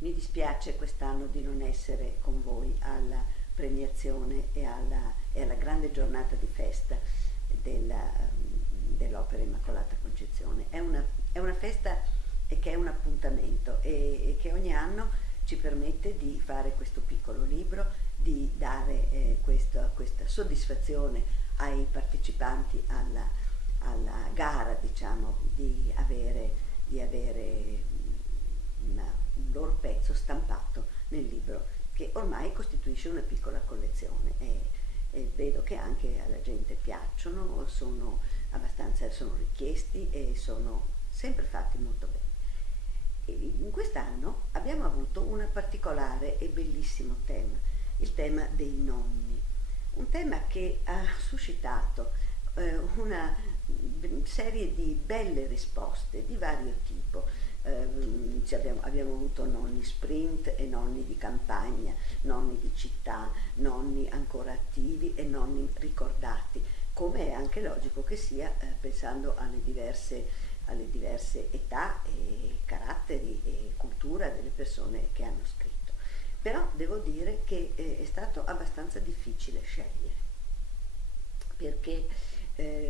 Mi dispiace quest'anno di non essere con voi alla premiazione e alla grande giornata di festa dell'Opera Immacolata Concezione. È una festa che è un appuntamento e che ogni anno ci permette di fare questo piccolo libro, di dare questa soddisfazione ai partecipanti alla gara, diciamo, di avere un loro pezzo stampato nel libro, che ormai costituisce una piccola collezione e vedo che anche alla gente piacciono, sono richiesti e sono sempre fatti molto bene. E in quest'anno abbiamo avuto un particolare e bellissimo tema, il tema dei nonni, un tema che ha suscitato una serie di belle risposte di vario tipo. Abbiamo avuto nonni sprint e nonni di campagna, nonni di città, nonni ancora attivi e nonni ricordati, come è anche logico che sia, pensando alle diverse età e caratteri e cultura delle persone che hanno scritto. Però devo dire che è stato abbastanza difficile scegliere, perché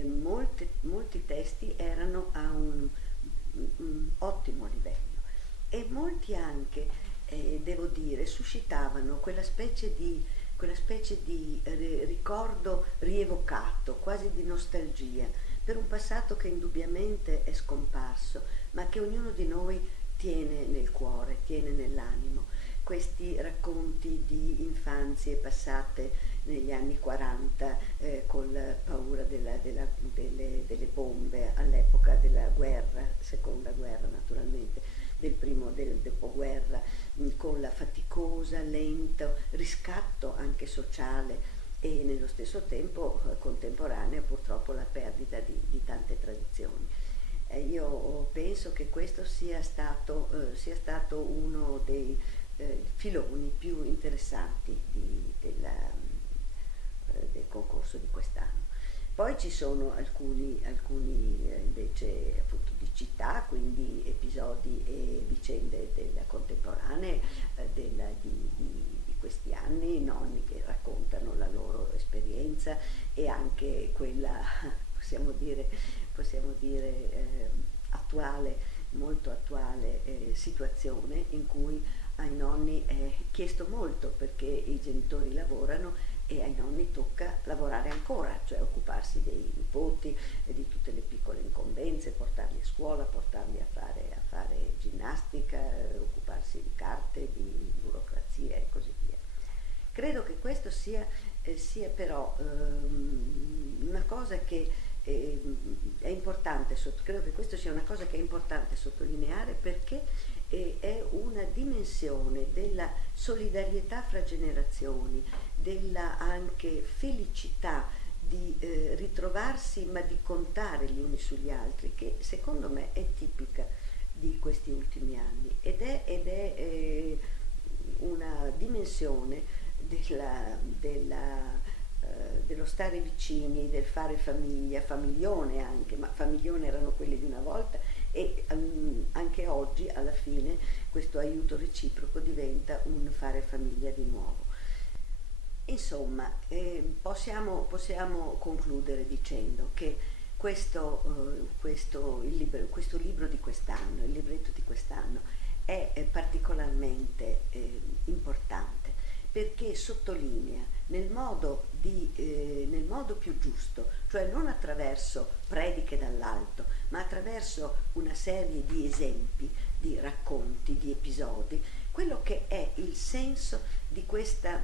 molti testi erano a un ottimo livello e molti anche, devo dire, suscitavano quella specie di ricordo rievocato, quasi di nostalgia, per un passato che indubbiamente è scomparso, ma che ognuno di noi tiene nel cuore, tiene nell'animo. Questi racconti di infanzie passate negli anni 40 con la paura delle bombe all'epoca della guerra, seconda guerra naturalmente, del dopoguerra, con la faticosa, lento riscatto anche sociale e nello stesso tempo contemporanea purtroppo la perdita di tante tradizioni. Io penso che questo sia stato uno dei filoni più interessanti del concorso di quest'anno. Poi ci sono alcuni invece appunto di città, quindi episodi e vicende della contemporanea, di questi anni, nonni che raccontano la loro esperienza e anche quella, possiamo dire attuale, molto attuale situazione in cui ai nonni è chiesto molto perché i genitori lavorano e ai nonni tocca lavorare ancora, cioè occuparsi dei nipoti e di tutte le piccole incombenze, portarli a scuola, portarli a fare ginnastica, occuparsi di carte, di burocrazia e così via. Credo che questo sia però una cosa che è importante, credo che questo sia una cosa che è importante sottolineare, perché è una dimensione della solidarietà fra generazioni, della anche felicità di ritrovarsi ma di contare gli uni sugli altri, che secondo me è tipica di questi ultimi anni ed è una dimensione dello stare vicini, del fare famiglia, famiglione anche, ma famiglione erano quelli di una volta e anche oggi alla fine questo aiuto reciproco diventa un fare famiglia di nuovo. Insomma, possiamo concludere dicendo che questo libro di quest'anno, il libretto di quest'anno, è particolarmente importante perché sottolinea nel modo più giusto, cioè non attraverso prediche dall'alto, ma attraverso una serie di esempi, di racconti, di episodi, quello che è il senso di questa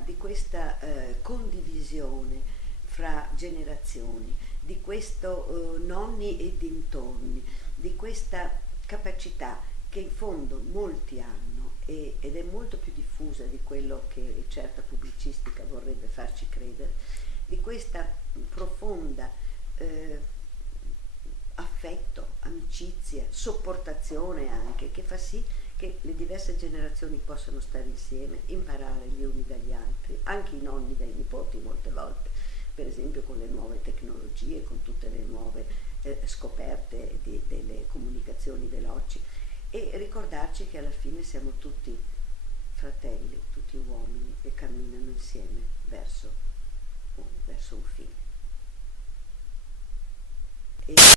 condivisione fra generazioni, di questo nonni e dintorni, di questa capacità che in fondo molti hanno ed è molto più diffusa di quello che certa pubblicistica vorrebbe farci credere, di questa profonda affetto, amicizia, sopportazione anche, che fa sì che le diverse generazioni possano stare insieme, imparare gli uni dagli altri, anche i nonni dai nipoti molte volte, per esempio con le nuove tecnologie, con tutte le nuove scoperte delle comunicazioni veloci, e ricordarci che alla fine siamo tutti fratelli, tutti uomini che camminano insieme verso un fine. E